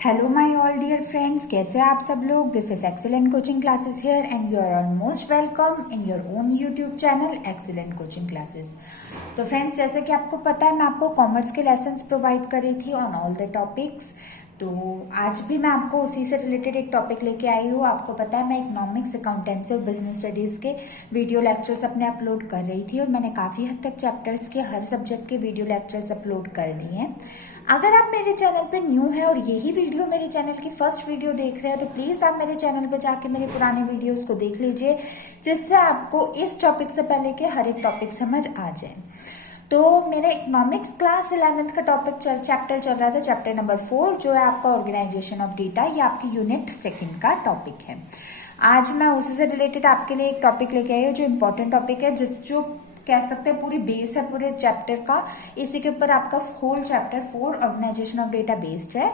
Hello my all dear friends, कैसे हैं आप सब लोग। This is excellent coaching classes here and you are all most welcome in your own YouTube channel excellent coaching classes. तो friends, जैसे कि आपको पता है, मैं आपको कॉमर्स के लेसन्स प्रोवाइड कर रही थी ऑन ऑल द टॉपिक्स। तो आज भी मैं आपको उसी से रिलेटेड एक टॉपिक लेके आई हूँ। आपको पता है, मैं इकोनॉमिक्स, अकाउंटेंसी और बिजनेस स्टडीज़ के वीडियो लेक्चर्स अपने अपलोड कर रही थी और मैंने काफ़ी हद तक चैप्टर्स के हर सब्जेक्ट के वीडियो लेक्चर्स अपलोड कर दिए हैं। अगर आप मेरे चैनल पे न्यू हैं और यही वीडियो मेरे चैनल की फर्स्ट वीडियो देख रहे हैं, तो प्लीज़ आप मेरे चैनल पे जाके मेरे पुराने वीडियोस को देख लीजिए, जिससे आपको इस टॉपिक से पहले के हर एक टॉपिक समझ आ जाए। तो मेरे इकोनॉमिक्स क्लास 11th का चैप्टर चल रहा था, चैप्टर नंबर 4, जो है आपका ऑर्गेनाइजेशन ऑफ डेटा। ये आपकी यूनिट 2 का टॉपिक है। आज मैं उसी से रिलेटेड आपके लिए एक टॉपिक लेके आई हूँ, जो इम्पोर्टेंट टॉपिक है, जो कह सकते हैं पूरी बेस है पूरे चैप्टर का। इसी के ऊपर आपका whole chapter 4 organisation of data based है।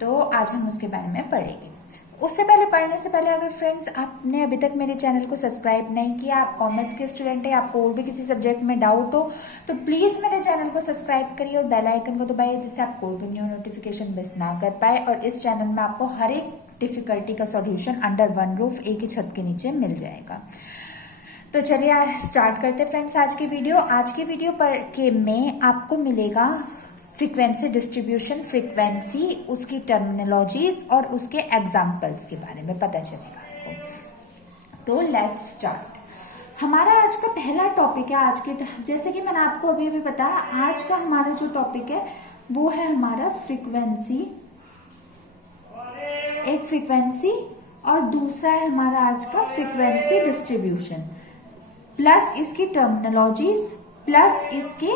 तो आज हम उसके बारे में पढ़ेंगे। उससे पहले, पढ़ने से पहले, अगर फ्रेंड्स आपने अभी तक मेरे चैनल को सब्सक्राइब नहीं किया, आप कॉमर्स के स्टूडेंट हैं, आपको और भी किसी सब्जेक्ट में डाउट हो, तो प्लीज मेरे चैनल को सब्सक्राइब करिए और बेल आइकन को दबाइए, जिससे आप कोई भी न्यू नोटिफिकेशन मिस ना कर पाए। और इस चैनल में आपको हर एक डिफिकल्टी का सॉल्यूशन अंडर वन रूफ, एक ही छत के नीचे मिल जाएगा। तो चलिए स्टार्ट करते हैं फ्रेंड्स आज की वीडियो। आज की वीडियो पर के में आपको मिलेगा फ्रीक्वेंसी डिस्ट्रीब्यूशन, फ्रीक्वेंसी, उसकी टर्मिनोलॉजीज और उसके एग्जाम्पल्स के बारे में पता चलेगा आपको। तो लेट्स स्टार्ट। हमारा आज का पहला टॉपिक है आज के, जैसे कि मैंने आपको अभी अभी बताया, आज का हमारा जो टॉपिक है वो है हमारा फ्रीक्वेंसी। एक फ्रीक्वेंसी और दूसरा है हमारा आज का फ्रीक्वेंसी डिस्ट्रीब्यूशन, प्लस इसकी टर्मिनोलॉजीज, प्लस इसके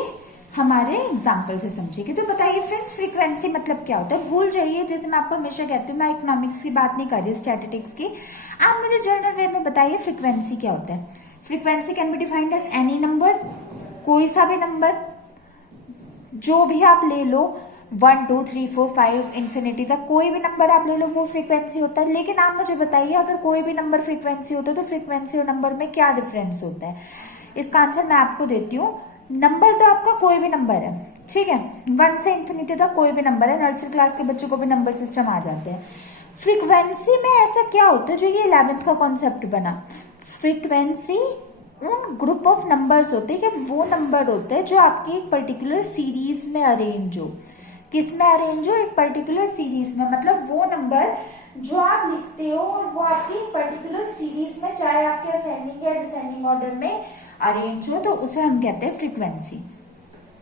हमारे एग्जाम्पल से समझेंगे। तो बताइए फ्रेंड्स, फ्रीक्वेंसी मतलब क्या होता है। भूल जाइए, जैसे मैं आपको हमेशा कहती हूँ, मैं इकोनॉमिक्स की बात नहीं कर रही, स्टैटिस्टिक्स की। आप मुझे जनरल वे में बताइए फ्रीक्वेंसी क्या होता है। Frequency can be defined as any number, कोई सा भी नंबर जो भी आप ले लो, 1 2 3 4 5 इंफिनिटी तक कोई भी नंबर आप ले लो, वो फ्रीक्वेंसी होता है। लेकिन आप मुझे बताइए, अगर कोई भी नंबर फ्रीक्वेंसी होता है तो फ्रीक्वेंसी और नंबर में क्या डिफरेंस होता है। इसका आंसर मैं आपको देती हूँ। नंबर तो आपका कोई भी नंबर है, ठीक है, 1 से इंफिनिटी तक कोई भी नंबर है। नर्सरी क्लास के बच्चों को भी नंबर सिस्टम आ जाते हैं। फ्रीक्वेंसी में ऐसा क्या होता है, जो ये 11th का कॉन्सेप्ट बना। फ्रीक्वेंसी उन ग्रुप ऑफ नंबर्स होते हैं कि वो नंबर होते हैं जो आपकी एक पर्टिकुलर सीरीज में अरेंज हो। किस में अरेंज हो? एक पर्टिकुलर सीरीज में। मतलब वो नंबर जो आप लिखते हो और वो आपकी पर्टिकुलर सीरीज में, चाहे आपके असेंडिंग या डिसेंडिंग ऑर्डर में अरेंज हो, तो उसे हम कहते हैं फ्रीक्वेंसी।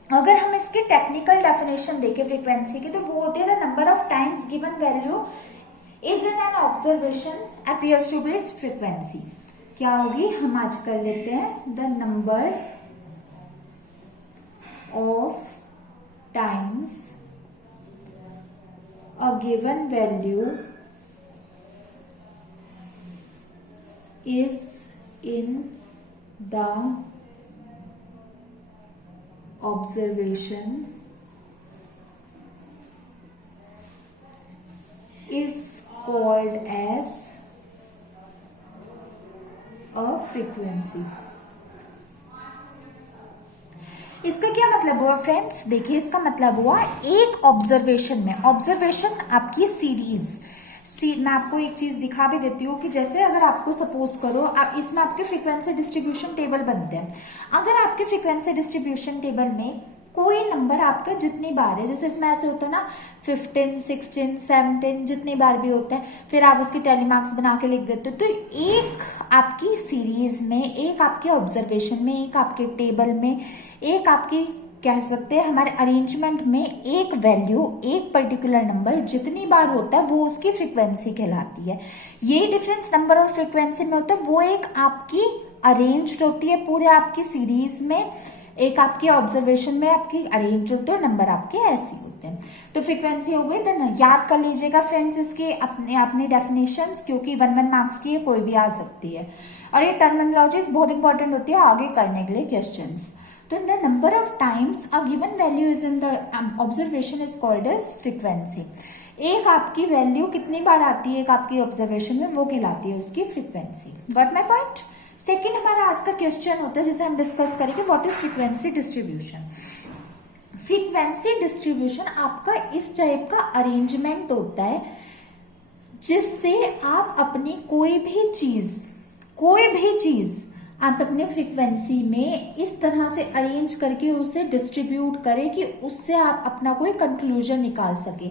अगर हम इसकी टेक्निकल डेफिनेशन देखें फ्रीक्वेंसी की, तो वो होती है the number of times given value is in an observation appears to be its frequency. क्या होगी? हम आज कर लेते हैं, the number of times a given value is in the observation is called as a frequency। इसका क्या मतलब हुआ फ्रेंड्स? देखिए, इसका मतलब हुआ एक ऑब्जर्वेशन में, ऑब्जर्वेशन आपकी सीरीज। मैं आपको एक चीज दिखा भी देती हूँ कि जैसे अगर आपको सपोज करो, आप इसमें आपके फ्रीक्वेंसी डिस्ट्रीब्यूशन टेबल बनते हैं। अगर आपके फ्रीक्वेंसी डिस्ट्रीब्यूशन टेबल में कोई नंबर आपका जितनी बार है, जैसे इसमें ऐसे होता है ना, 15 16 17, जितनी बार भी होता है, फिर आप उसकी टेली मार्क्स बना के लिख देते हो। तो एक आपकी सीरीज में, एक आपके ऑब्जर्वेशन में, एक आपके टेबल में, एक आपकी कह सकते हैं हमारे अरेंजमेंट में, एक वैल्यू, एक पर्टिकुलर नंबर जितनी बार होता है, वो उसकी फ्रीक्वेंसी कहलाती है। ये डिफरेंस नंबर और फ्रीक्वेंसी में होता है। वो एक आपकी अरेंज्ड होती है पूरे आपकी सीरीज में, एक आपके ऑब्जर्वेशन में आपकी अरेंज होते हैं, नंबर आपके ऐसे होते हैं। तो फ्रीक्वेंसी हो गई। देन याद कर लीजिएगा फ्रेंड्स इसके अपने अपनी डेफिनेशंस, क्योंकि 1 मार्क्स की है, कोई भी आ सकती है। और ये टर्मिनोलॉजीज बहुत इंपॉर्टेंट होती है आगे करने के लिए क्वेश्चंस। तो the number of times a given value is in the observation is called as frequency. एक आपकी वैल्यू कितनी बार आती है एक आपकी ऑब्जर्वेशन में, वो कहलाती है उसकी frequency. Got my point? Second हमारा आज का क्वेश्चन होता है जिसे हम डिस्कस करेंगे, what is frequency distribution. Frequency distribution आपका इस टाइप का अरेंजमेंट होता है जिससे आप अपनी कोई भी चीज आप अपने फ्रीक्वेंसी में इस तरह से अरेंज करके उसे डिस्ट्रीब्यूट करें कि उससे आप अपना कोई कंक्लूजन निकाल सके।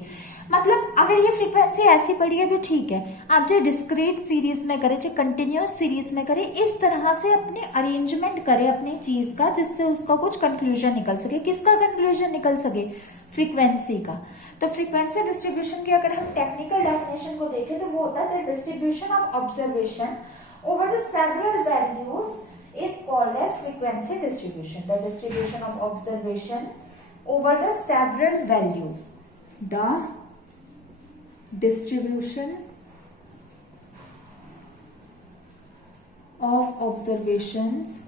मतलब अगर ये फ्रीक्वेंसी ऐसी पड़ी है तो ठीक है, आप चाहे डिस्क्रीट सीरीज में करें चाहे कंटिन्यूस सीरीज में करें, इस तरह से अपने अरेंजमेंट करें अपनी चीज का जिससे उसका कुछ कंक्लूजन निकल सके। किसका कंक्लूजन निकल सके? फ्रीक्वेंसी का। तो फ्रीक्वेंसी डिस्ट्रीब्यूशन की अगर हम टेक्निकल डेफिनेशन को देखें तो वो होता है the distribution of observation over the several values is called as frequency distribution. The distribution of observation over the several value. The distribution of observations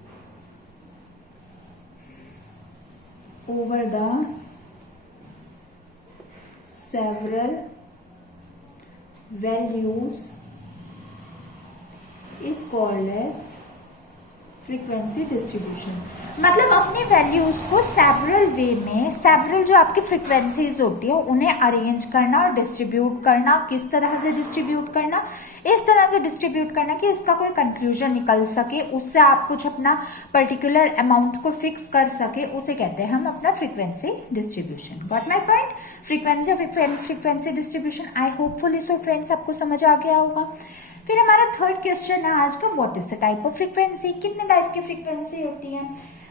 over the several values is called as frequency distribution. मतलब अपने values को several वे में, several जो आपकी frequencies होती है उन्हें arrange करना और डिस्ट्रीब्यूट करना। किस तरह से डिस्ट्रीब्यूट करना? इस तरह से डिस्ट्रीब्यूट करना कि उसका कोई कंक्लूजन निकल सके, उससे आप कुछ अपना पर्टिकुलर अमाउंट को फिक्स कर सके, उसे कहते हैं हम अपना frequency distribution. Got my point? Frequency और frequency distribution. I hopefully so friends आपको समझ आ गया होगा। फिर हमारा थर्ड क्वेश्चन है आज का, what is the type of frequency? कितने टाइप की फ्रीक्वेंसी होती है?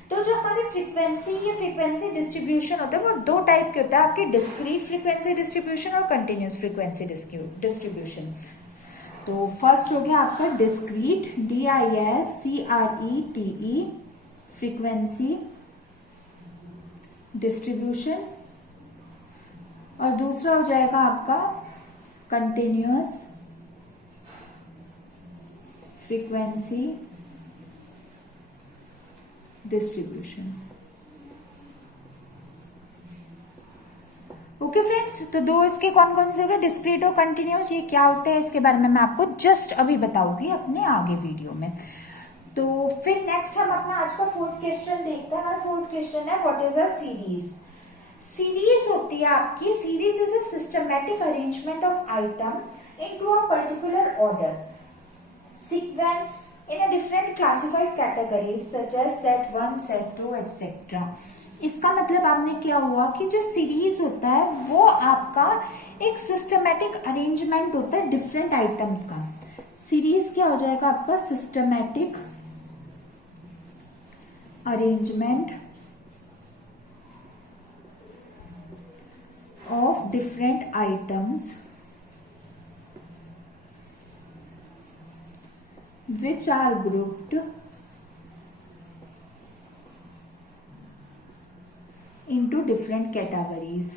तो जो हमारी फ्रीक्वेंसी या फ्रीक्वेंसी डिस्ट्रीब्यूशन होता है वो दो टाइप के होता है, आपकी डिस्क्रीट फ्रीक्वेंसी डिस्ट्रीब्यूशन और कंटिन्यूस फ्रीक्वेंसी डिस्ट्रीब्यूशन। तो फर्स्ट हो गया आपका डिस्क्रीट, DISCRETE फ्रीक्वेंसी डिस्ट्रीब्यूशन, और दूसरा हो जाएगा आपका continuous frequency distribution. Okay friends, तो दो इसके कौन कौन से हो गए? डिस्क्रीट और कंटिन्यूअस। ये क्या होते हैं इसके बारे में मैं आपको जस्ट अभी बताऊंगी अपने आगे वीडियो में। तो फिर नेक्स्ट हम अपना आज का फोर्थ क्वेश्चन देखते हैं। हमारा फोर्थ क्वेश्चन है what is a series? Series होती है आपकी, series is a systematic arrangement of item into a particular order sequence in a different classified categories such as set 1, set 2, etc. इसका मतलब आपने क्या हुआ कि जो सीरीज होता है वो आपका एक सिस्टमैटिक अरेंजमेंट होता है डिफरेंट आइटम्स का। सीरीज क्या हो जाएगा आपका? Systematic arrangement of different items which are grouped into different categories.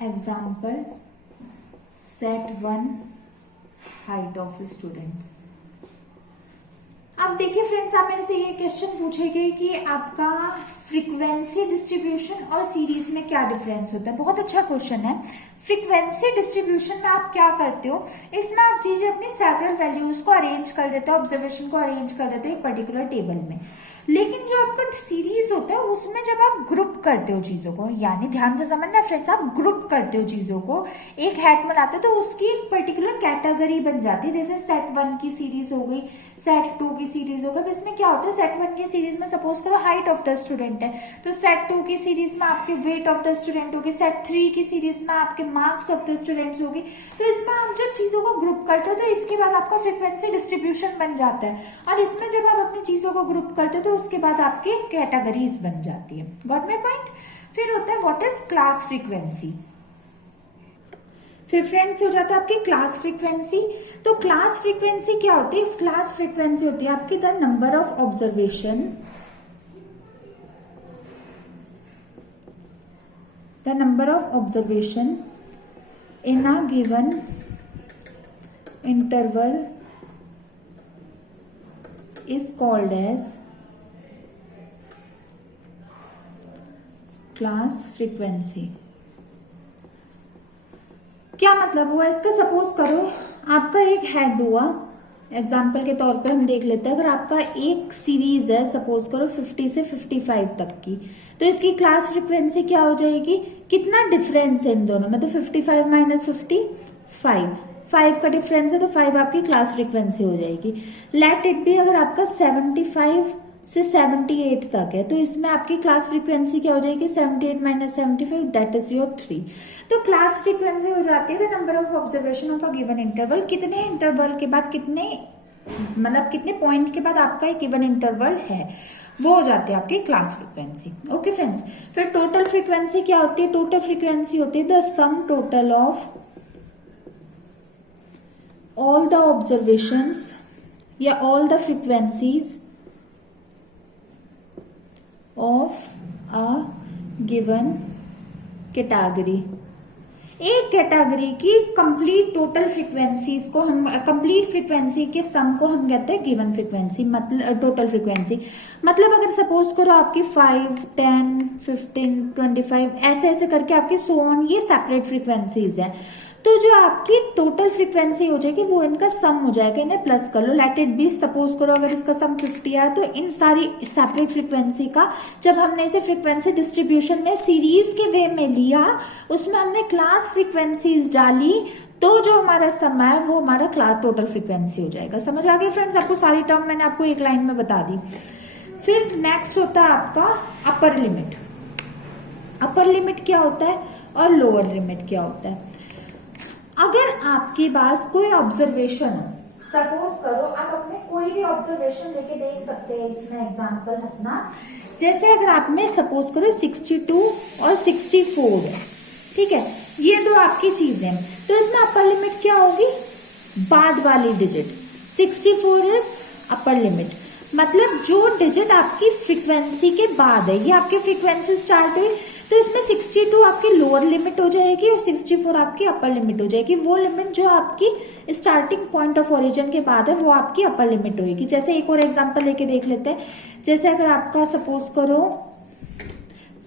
Example, set 1 height of students. अब देखिए फ्रेंड्स, आप मेरे से ये क्वेश्चन पूछेंगे कि आपका फ्रीक्वेंसी डिस्ट्रीब्यूशन और सीरीज में क्या डिफरेंस होता है। बहुत अच्छा क्वेश्चन है। फ्रीक्वेंसी डिस्ट्रीब्यूशन में आप क्या करते हो, इसमें आप चीजें अपनी सेवरल वैल्यूज को अरेंज कर देते हो, ऑब्जर्वेशन को अरेंज कर देते हो एक पर्टिकुलर टेबल में। लेकिन जो आपका सीरीज होता है उसमें जब आप ग्रुप करते हो चीजों को, यानी ध्यान से समझना फ्रेंड्स, आप ग्रुप करते हो चीजों को, एक हैट में लाते हो तो उसकी एक पर्टिकुलर कैटेगरी बन जाती है। जैसे सेट 1 की सीरीज हो गई, सेट 2 की सीरीज हो गई। इसमें क्या होता है, सेट 1 की सीरीज में सपोज करो हाइट ऑफ द स्टूडेंट है, तो सेट 2 की सीरीज में आपके वेट ऑफ द स्टूडेंट होगी, सेट 3 की सीरीज में आपके मार्क्स ऑफ द स्टूडेंट्स होगी। तो इसमें आप जब चीजों को ग्रुप करते हो तो इसके बाद आपका फ्रीक्वेंसी डिस्ट्रीब्यूशन बन जाता है, और इसमें जब आप अपनी चीजों को ग्रुप करते हो तो उसके बाद आपकी कैटेगरीज बन जाती है। Got my point? फिर होता है व्हाट इज क्लास फ्रीक्वेंसी। फिर फ्रेंड्स हो जाता है आपकी क्लास फ्रीक्वेंसी। तो क्लास फ्रीक्वेंसी क्या होती है? क्लास फ्रीक्वेंसी होती है आपकी the number of observation, the number of observation in a given interval is called as class frequency। क्या मतलब हुआ इसका? सपोज करो आपका एक हेड हुआ एग्जाम्पल के तौर पर हम देख लेते हैं, अगर आपका एक सीरीज है सपोज करो 50 से 55 तक की, तो इसकी क्लास फ्रीक्वेंसी क्या हो जाएगी, कितना डिफरेंस है इन दोनों में, तो 55 माइनस 55, 5 का डिफरेंस है तो 5 आपकी क्लास फ्रीक्वेंसी हो जाएगी। लेट इट बी अगर आपका 75 से 78 तक है, तो इसमें आपकी क्लास फ्रीक्वेंसी क्या हो जाएगी, 78 माइनस 75, दैट इज योर 3। तो क्लास फ्रीक्वेंसी हो जाती है the number of observation of a given interval, कितने इंटरवल के बाद कितने, मतलब कितने पॉइंट के बाद आपका एक गिवन इंटरवल है, वो हो जाती है आपकी क्लास फ्रीक्वेंसी। ओके फ्रेंड्स, फिर टोटल फ्रीक्वेंसी क्या होती है, टोटल फ्रीक्वेंसी होती है the sum total of all the observations या all the frequencies of a given category. एक कैटेगरी की कंप्लीट टोटल फ्रीक्वेंसीज को हम, कंप्लीट फ्रीक्वेंसी के सम को हम कहते हैं गिवन फ्रीक्वेंसी, मतलब टोटल फ्रीक्वेंसी। मतलब अगर सपोज करो आपकी 5, 10, 15, 25 ऐसे ऐसे करके आपके सो ऑन ये सेपरेट फ्रीक्वेंसीज है, तो जो आपकी टोटल फ्रीक्वेंसी हो जाएगी वो इनका सम हो जाएगा, इन्हें प्लस कर लो। लेट इट बी सपोज करो अगर इसका सम 50 है, तो इन सारी सेपरेट फ्रीक्वेंसी का जब हमने इसे फ्रीक्वेंसी डिस्ट्रीब्यूशन में सीरीज के वे में लिया, उसमें हमने क्लास फ्रीक्वेंसीज डाली, तो जो हमारा सम है वो हमारा क्लास टोटल फ्रीक्वेंसी हो जाएगा। समझ आ गया फ्रेंड्स, आपको सारी टर्म मैंने आपको एक लाइन में बता दी। फिर नेक्स्ट होता है आपका अपर लिमिट। अपर लिमिट क्या होता है और लोअर लिमिट क्या होता है। अगर आपके पास कोई ऑब्जर्वेशन हो, सपोज करो आप अपने कोई भी ऑब्जर्वेशन लेके देख सकते हैं इसमें एग्जांपल अपना, जैसे अगर आपने सपोज करो 62 और 64 है, ठीक है, ये दो आपकी चीज है, तो इसमें अपर लिमिट क्या होगी, बाद वाली डिजिट 64 इज अपर लिमिट, मतलब जो डिजिट आपकी फ्रीक्वेंसी के बाद है, ये आपकी फ्रीक्वेंसी स्टार्ट हुई, तो इसमें 62 आपकी लोअर लिमिट हो जाएगी और 64 आपकी अपर लिमिट हो जाएगी। वो लिमिट जो आपकी स्टार्टिंग पॉइंट ऑफ ओरिजिन के बाद है वो आपकी अपर लिमिट होगी। जैसे एक और एग्जांपल लेके देख लेते हैं, जैसे अगर आपका सपोज करो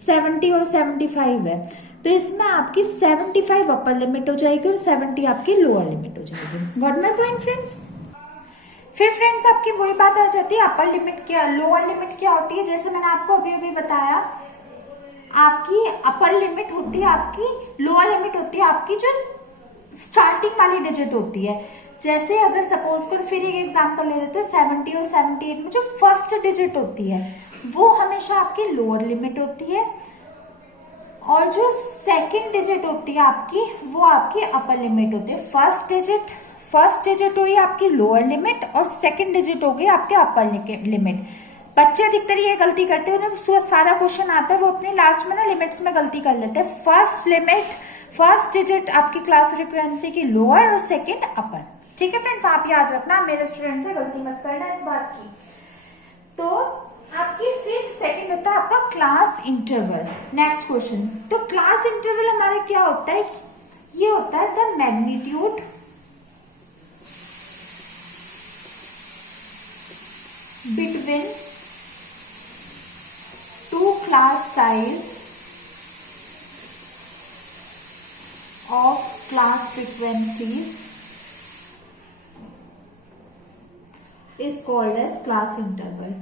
70 और 75 है, तो इसमें आपकी 75 अपर लिमिट हो जाएगी और 70 आपकी लोअर लिमिट हो जाएगी। Got my point friends. फिर फ्रेंड्स आपकी वही बात आ जाती है, अपर लिमिट क्या, लोअर लिमिट क्या होती है। जैसे मैंने आपको अभी अभी बताया, आपकी अपर लिमिट होती है आपकी, लोअर लिमिट होती है आपकी जो स्टार्टिंग वाली डिजिट होती है। जैसे अगर सपोज कर फिर एक एग्जांपल ले लेते हैं, 70 और 78 में जो फर्स्ट डिजिट होती है वो हमेशा आपकी लोअर लिमिट होती है, और जो सेकंड डिजिट होती है आपकी वो आपकी अपर लिमिट होती है। फर्स्ट डिजिट हुई आपकी लोअर लिमिट और सेकंड डिजिट हो गई आपके अपर लिमिट। बच्चे अधिकतर ये गलती करते हैं, उन्हें सारा क्वेश्चन आता है, वो अपने लास्ट में ना लिमिट्स में गलती कर लेते हैं। फर्स्ट डिजिट आपकी क्लास फ्रीक्वेंसी की लोअर और सेकंड अपर। ठीक है फ्रेंड्स, आप याद रखना, मेरे स्टूडेंट से गलती मत करना इस बात की। तो आपकी फिर सेकंड होता है आपका क्लास इंटरवल। नेक्स्ट क्वेश्चन, तो क्लास इंटरवल हमारा क्या होता है, ये होता है the magnitude between two class size of class frequencies is called as class interval।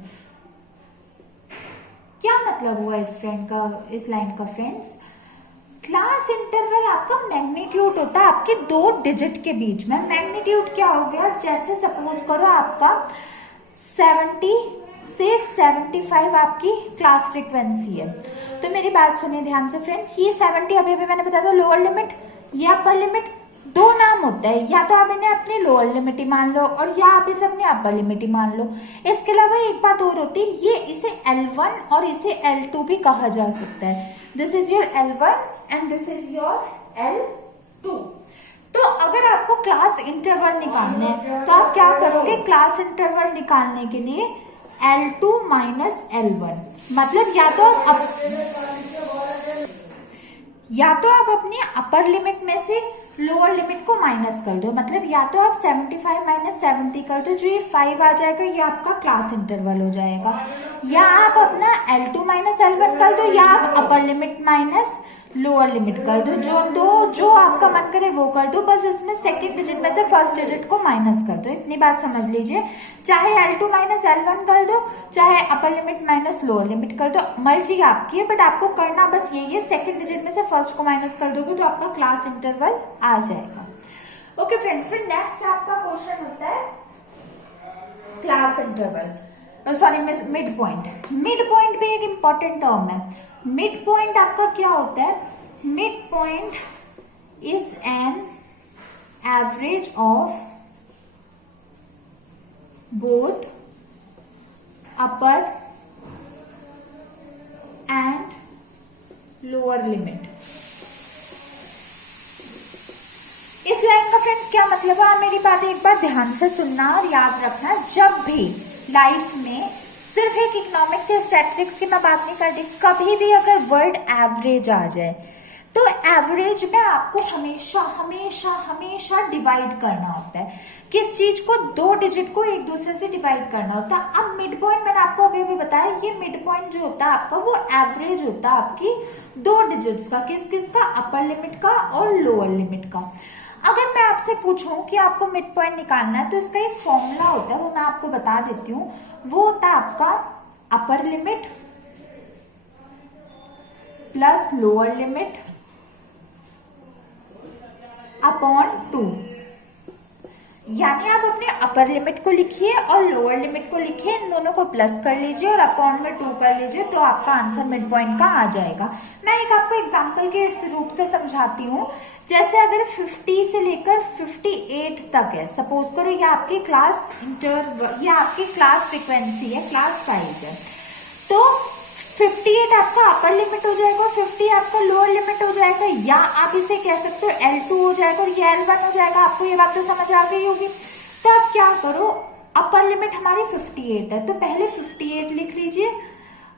क्या मतलब हुआ इस फ्रेंड का, इस लाइन का फ्रेंड्स, क्लास इंटरवल आपका मैग्नीट्यूड होता है आपके दो डिजिट के बीच में। मैग्नीट्यूड क्या हो गया, जैसे सपोज करो आपका 70 से 75 आपकी क्लास फ्रीक्वेंसी है, तो मेरी बात सुनिए ध्यान से फ्रेंड्स, ये 70 अभी मैंने बताया था लोअर लिमिट, ये अपर लिमिट, दो नाम होता है, या तो आप इन्हें अपनी लोअर लिमिट ही मान लो और या आप इसे अपनी अपर लिमिट ही मान लो। इसके अलावा एक बात और होती है, ये इसे L1 और इसे L2 भी कहा जा सकता है। This is your L1 and this is your L2। तो अगर आपको क्लास इंटरवल निकालना है तो आप क्या करोगे, क्लास इंटरवल निकालने के लिए L2 माइनस L1, मतलब या तो आप अपनी अपर लिमिट में से लोअर लिमिट को माइनस कर दो, मतलब या तो आप 75 माइनस 70 कर दो, जो ये 5 आ जाएगा ये आपका क्लास इंटरवल हो जाएगा, या आप अपना L2 माइनस L1 कर दो, या आप upper limit minus lower limit कर दो, जो आपका मन करे वो कर दो, बस इसमें सेकंड डिजिट में से फर्स्ट डिजिट को माइनस कर दो, इतनी बात समझ लीजिए। चाहे L2 माइनस L1 कर दो, चाहे upper limit minus lower limit कर दो, मर्जी आपकी है, बट आपको करना बस यही है, सेकंड डिजिट में से फर्स्ट को माइनस कर दोगे तो आपका क्लास इंटरवल आ जाएगा। ओके फ्रेंड्स, फिर नेक्स्ट आपका क्वेश्चन होता है class interval, sorry mid point. Mid point भी एक इंपॉर्टेंट टर्म है। मिड पॉइंट आपका क्या होता है? Mid point is an average of both upper and lower limit. इस लाइन का फ्रेंड्स क्या मतलब है? आप मेरी बात एक बार ध्यान से सुनना और याद रखना। जब भी लाइफ में, सिर्फ एक इकोनॉमिक्स या स्टैटिस्टिक्स की मैं बात नहीं कर रही, कभी भी अगर वर्ड एवरेज आ जाए तो एवरेज में आपको हमेशा हमेशा हमेशा डिवाइड करना होता है। किस चीज को? दो डिजिट को एक दूसरे से डिवाइड करना होता है। अब मिड पॉइंट मैंने आपको अभी अभी बताया, ये मिड पॉइंट जो होता है आपका, वो एवरेज होता है आपकी दो डिजिट्स का। किस किस का? अपर लिमिट का और लोअर लिमिट का। अगर मैं आपसे पूछूं कि आपको मिड पॉइंट निकालना है तो इसका एक फॉर्मूला होता है, वो मैं आपको बता देती हूँ। वो होता है आपका upper limit plus lower limit upon 2। यानी आप अपने अपर लिमिट को लिखिए और लोअर लिमिट को लिखिए, इन दोनों को प्लस कर लीजिए और अपॉन में 2 कर लीजिए, तो आपका आंसर मिड पॉइंट का आ जाएगा। मैं एक आपको एग्जांपल के इस रूप से समझाती हूँ। जैसे अगर 50 से लेकर 58 तक है, सपोज करो ये आपकी क्लास ये आपकी क्लास फ्रीक्वेंसी है, क्लास साइज है, तो 58 आपका अपर लिमिट हो जाएगा, 50 आपका लोअर लिमिट हो जाएगा, या आप इसे कह सकते हो L2 हो जाएगा और ये L1 हो जाएगा। आपको ये बात तो समझ आ गई होगी। तो आप क्या करो, अपर लिमिट हमारी 58 है तो पहले 58 लिख लीजिए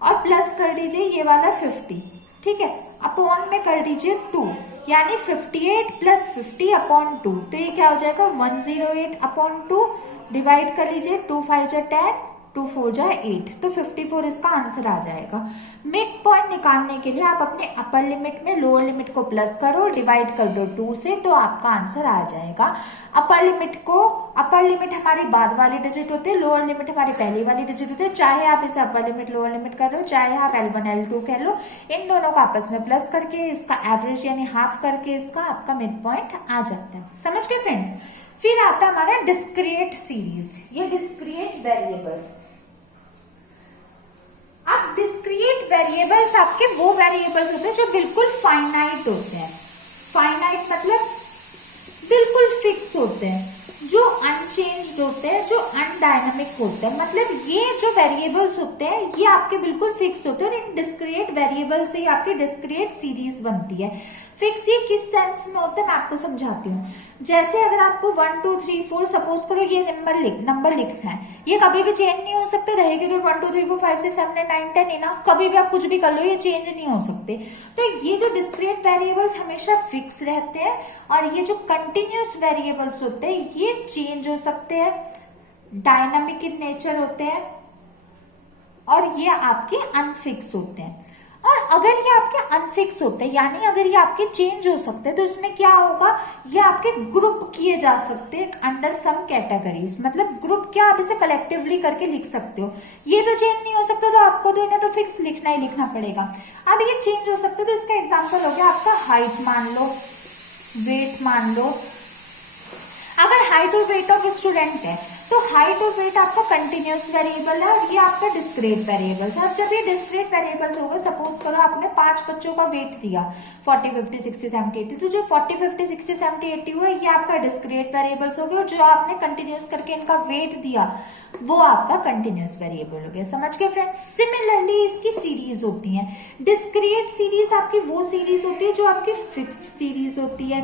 और प्लस कर दीजिए ये वाला 50, ठीक है। अपॉन में कर दीजिए 2, यानी 58 प्लस 50 अपॉन 2, तो ये क्या हो जाएगा 108 अपॉन 2। डिवाइड कर लीजिए, 2 5 जा 10, 2 4 जा 8, तो 54 इसका आंसर आ जाएगा। मिड पॉइंट निकालने के लिए आप अपने अपर लिमिट में लोअर लिमिट को प्लस करो, डिवाइड कर दो 2 से, तो आपका आंसर आ जाएगा। अपर लिमिट हमारी बाद वाली डिजिट होती है, लोअर लिमिट हमारी पहली वाली डिजिट होती है। चाहे आप इसे अपर लिमिट लोअर लिमिट कर लो, चाहे आप L1 L2 कह लो, इन दोनों को आपस में प्लस करके इसका एवरेज यानी हाफ करके इसका आपका मिड पॉइंट आ जाता है। समझ गए फ्रेंड्स? फिर आता है हमारा डिस्क्रीट सीरीज, ये डिस्क्रीट वेरिएबल्स। अब डिस्क्रीट वेरिएबल्स आपके वो वेरिएबल्स होते हैं जो बिल्कुल फाइनाइट होते हैं। फाइनाइट मतलब बिल्कुल फिक्स होते हैं, जो अनचेंज्ड होते हैं, जो अनडायनामिक होते हैं। मतलब ये जो वेरिएबल्स होते हैं ये आपके बिल्कुल फिक्स होते हैं, और इन डिस्क्रीट वेरिएबल से ही आपकी डिस्क्रीट सीरीज बनती है। फिक्स ये किस सेंस में होता है मैं आपको समझाती हूँ। जैसे अगर आपको 1 2 3 4 सपोज करो ये नंबर लिखना है, ये कभी भी चेंज नहीं हो सकते, रहेगी तो 1 2 3 4 5 6 7 8 9 10 ना, कभी भी आप कुछ भी कर लो ये चेंज नहीं हो सकते। तो ये जो डिस्क्रीट वेरिएबल्स हमेशा फिक्स रहते हैं, और ये जो कंटिन्यूअस वेरिएबल्स होते हैं ये चेंज हो सकते हैं, डायनामिक इन नेचर होते हैं, और ये आपके अनफिक्स होते हैं। और अगर ये आपके अनफिक्स होते हैं, यानी अगर ये आपके चेंज हो सकते हैं, तो इसमें क्या होगा, ये आपके ग्रुप किए जा सकते हैं अंडर सम कैटेगरीज। मतलब ग्रुप क्या, आप इसे कलेक्टिवली करके लिख सकते हो। ये तो चेंज नहीं हो सकता, तो आपको तो इन्हें तो फिक्स लिखना ही लिखना पड़ेगा। अब ये चेंज हो सकते, तो इसका एग्जाम्पल हो गया आपका हाइट मान लो, वेट मान लो। अगर हाइट और वेट ऑफ स्टूडेंट है तो हाइट और वेट आपका कंटिन्यूअस वेरिएबल है, और ये आपका डिस्क्रीट वेरिएबल्स है। अब जब ये डिस्क्रीट वेरिएबल्स होगा, सपोज करो आपने 5 बच्चों का वेट दिया 40 50 60 70 80, तो जो 40 50 60 70 80 हुआ ये आपका डिस्क्रीट वेरिएबल्स हो गए, और जो आपने कंटिन्यूअस करके इनका वेट दिया वो आपका कंटिन्यूअस वेरिएबल हो गया। समझ गए फ्रेंड्स? सिमिलरली इसकी सीरीज होती है। डिस्क्रीट सीरीज आपकी वो सीरीज होती है जो आपकी फिक्स्ड सीरीज होती है,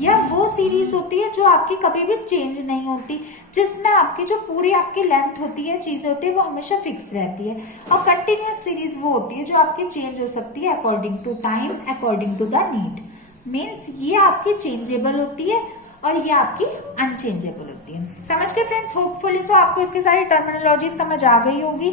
या वो सीरीज होती है जो आपकी कभी भी चेंज नहीं होती, जिसमें आपकी जो पूरी आपकी लेंथ होती है, चीजें होती है, वो हमेशा फिक्स रहती है। और कंटिन्यूअस सीरीज वो होती है जो आपकी चेंज हो सकती है according to time, according to the need. Means ये आपकी चेंजेबल होती है और ये आपकी अनचेंजेबल होती है। समझ गए फ्रेंड्स? होपफुली सो आपको इसकी सारी टर्मिनोलॉजी समझ आ गई होगी।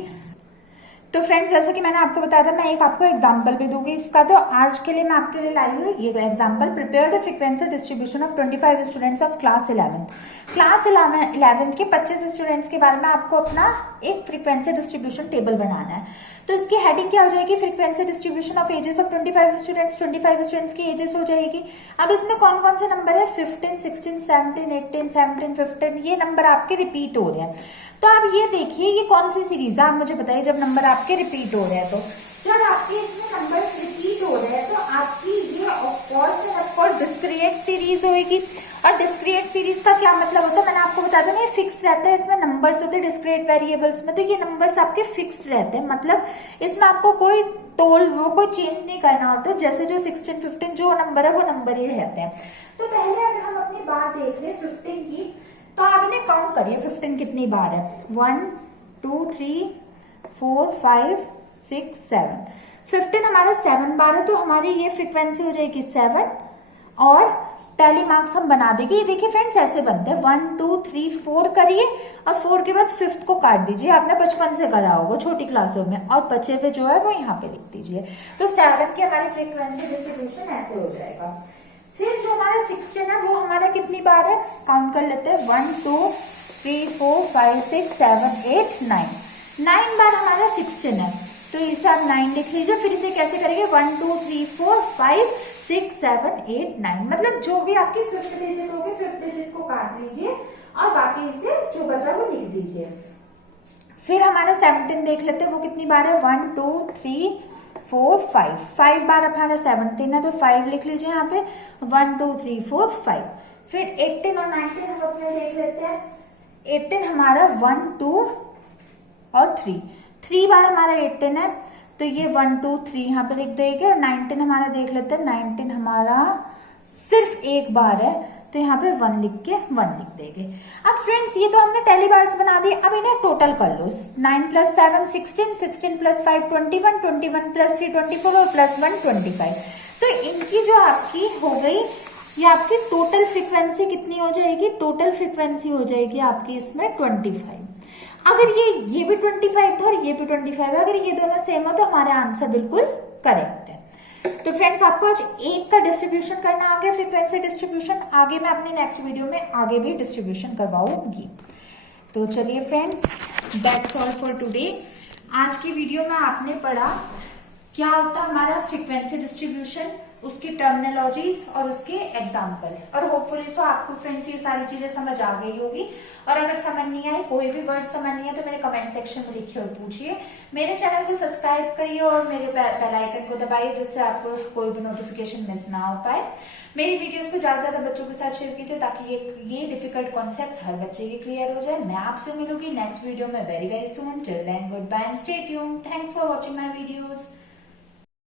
तो फ्रेंड्स जैसे कि मैंने आपको बताया था, मैं एक आपको एग्जांपल भी दूंगी इसका। तो आज के लिए मैं आपके लिए लाई हूँ ये example. Prepare the frequency distribution of 25 students of class 11th। Class 11th के 25 स्टूडेंट्स के बारे में आपको अपना एक फ्रीक्वेंसी डिस्ट्रीब्यूशन टेबल बनाना है। तो इसकी हेडिंग क्या हो जाएगी? Frequency distribution of ages of 25 students. 25 students की एजेस हो जाएगी। अब इसमें कौन कौन से नंबर है? 15, 16, 17, 18, 17, 15, ये नंबर आपके रिपीट हो रहे हैं। तो आप ये देखिए ये कौन सी सीरीज है, आप मुझे बताइए। जब नंबर आपके रिपीट हो रहे हैं, तो जब आपके इसमें नंबर रिपीट हो रहे हैं तो आपकी ये ऑफकोर्स डिस्क्रीट सीरीज होगी। और डिस्क्रीट सीरीज का क्या मतलब होता है? मैंने आपको बताया था ना, ये फिक्स रहता है। इसमें नंबर्स होते हैं डिस्क्रीट वेरिएबल्स में, तो ये नंबर्स आपके फिक्स्ड रहते हैं। मतलब इसमें आपको कोई कोई चेंज नहीं करना होता। जैसे जो 16, 15 जो नंबर है वो नंबर ही रहते हैं। तो पहले अगर हम अपनी बात देख रहे 15 की, तो आप इन्हें काउंट करिए 15 कितनी बार है। 1 2 3 4 5 6 7। 15 हमारा 7 बार है, तो हमारी ये फ्रीक्वेंसी हो जाएगी 7। और टैली मार्क्स हम बना देंगे। ये देखिए फ्रेंड्स ऐसे बनते हैं 1 2 3 4 करिए और 4 के बाद 5th को काट दीजिए। आपने बचपन से करा होगा छोटी क्लासों में, और बचे हुए जो है वो यहाँ पे लिख दीजिए। तो 7 की हमारी फ्रीक्वेंसी डिस्ट्रीब्यूशन ऐसे हो जाएगा। फिर जो हमारा 16 है वो हमारा कितनी बार है? काउंट कर लेते हैं। 1 2 3 4 5 6 7 8 9। 9 बार हमारा 16 है, तो इसे आप 9 लिख लीजिए। फिर इसे कैसे करेंगे? 1 2 3 4 5 6 7 8 9। मतलब जो भी आपकी 5th डिजिट होगी 5th डिजिट को काट लीजिए और बाकी इसे जो बचा वो लिख दीजिए। फिर हमारा 17 देख लेते हैं वो कितनी बार है? 1 2 3 4 5। 5 बार हमारा 17 है, तो 5 लिख लीजिए यहाँ पे। 1 2 3 4 5। फिर 18 और 19 हम अपने देख लेते हैं। 18 हमारा 1 2 और 3। 3 बार हमारा 18 है, तो ये 1 2 3 यहाँ पे लिख देंगे। और 19 हमारा देख लेते हैं। 19 हमारा सिर्फ एक बार है, तो यहाँ पे 1 लिख के 1 लिख देंगे। अब फ्रेंड्स ये तो हमने टैली बार्स बना दिए। अब इन्हें टोटल कर लो। 9 + 7 16, 16 + 5 21, 21 + 3 24 और +1 25। तो इनकी जो आपकी हो गई, ये आपकी टोटल फ्रीक्वेंसी कितनी हो जाएगी? टोटल फ्रीक्वेंसी हो जाएगी आपकी इसमें 25। अगर ये भी 25 था और ये भी 25 है, अगर ये दोनों सेम हो तो हमारा आंसर बिल्कुल करेक्ट है। तो फ्रेंड्स आपको आज एक का डिस्ट्रीब्यूशन करना आ गया, फ्रीक्वेंसी डिस्ट्रीब्यूशन। आगे मैं अपनी नेक्स्ट वीडियो में आगे भी डिस्ट्रीब्यूशन करवाऊंगी। तो चलिए friends, that's all for today. आज की वीडियो में आपने पढ़ा क्या होता है हमारा फ्रीक्वेंसी डिस्ट्रीब्यूशन, उसकी टर्मिनोलॉजीज और उसके एग्जाम्पल। और होपफुली सो आपको फ्रेंड्स ये सारी चीजें समझ आ गई होगी। और अगर समझ नहीं आई, कोई भी वर्ड समझ नहीं है, तो मेरे कमेंट सेक्शन में लिखिए और पूछिए। मेरे चैनल को सब्सक्राइब करिए और मेरे बेल आइकन को दबाइए, जिससे आपको कोई भी नोटिफिकेशन मिस ना हो पाए। मेरी वीडियोस को ज्यादा ज्यादा बच्चों के साथ शेयर कीजिए, ताकि ये डिफिकल्ट कॉन्सेप्ट्स हर बच्चे के क्लियर हो जाए। मैं आपसे मिलूंगी नेक्स्ट वीडियो में very very soon. Till then goodbye and stay tuned. Thanks for watching my videos.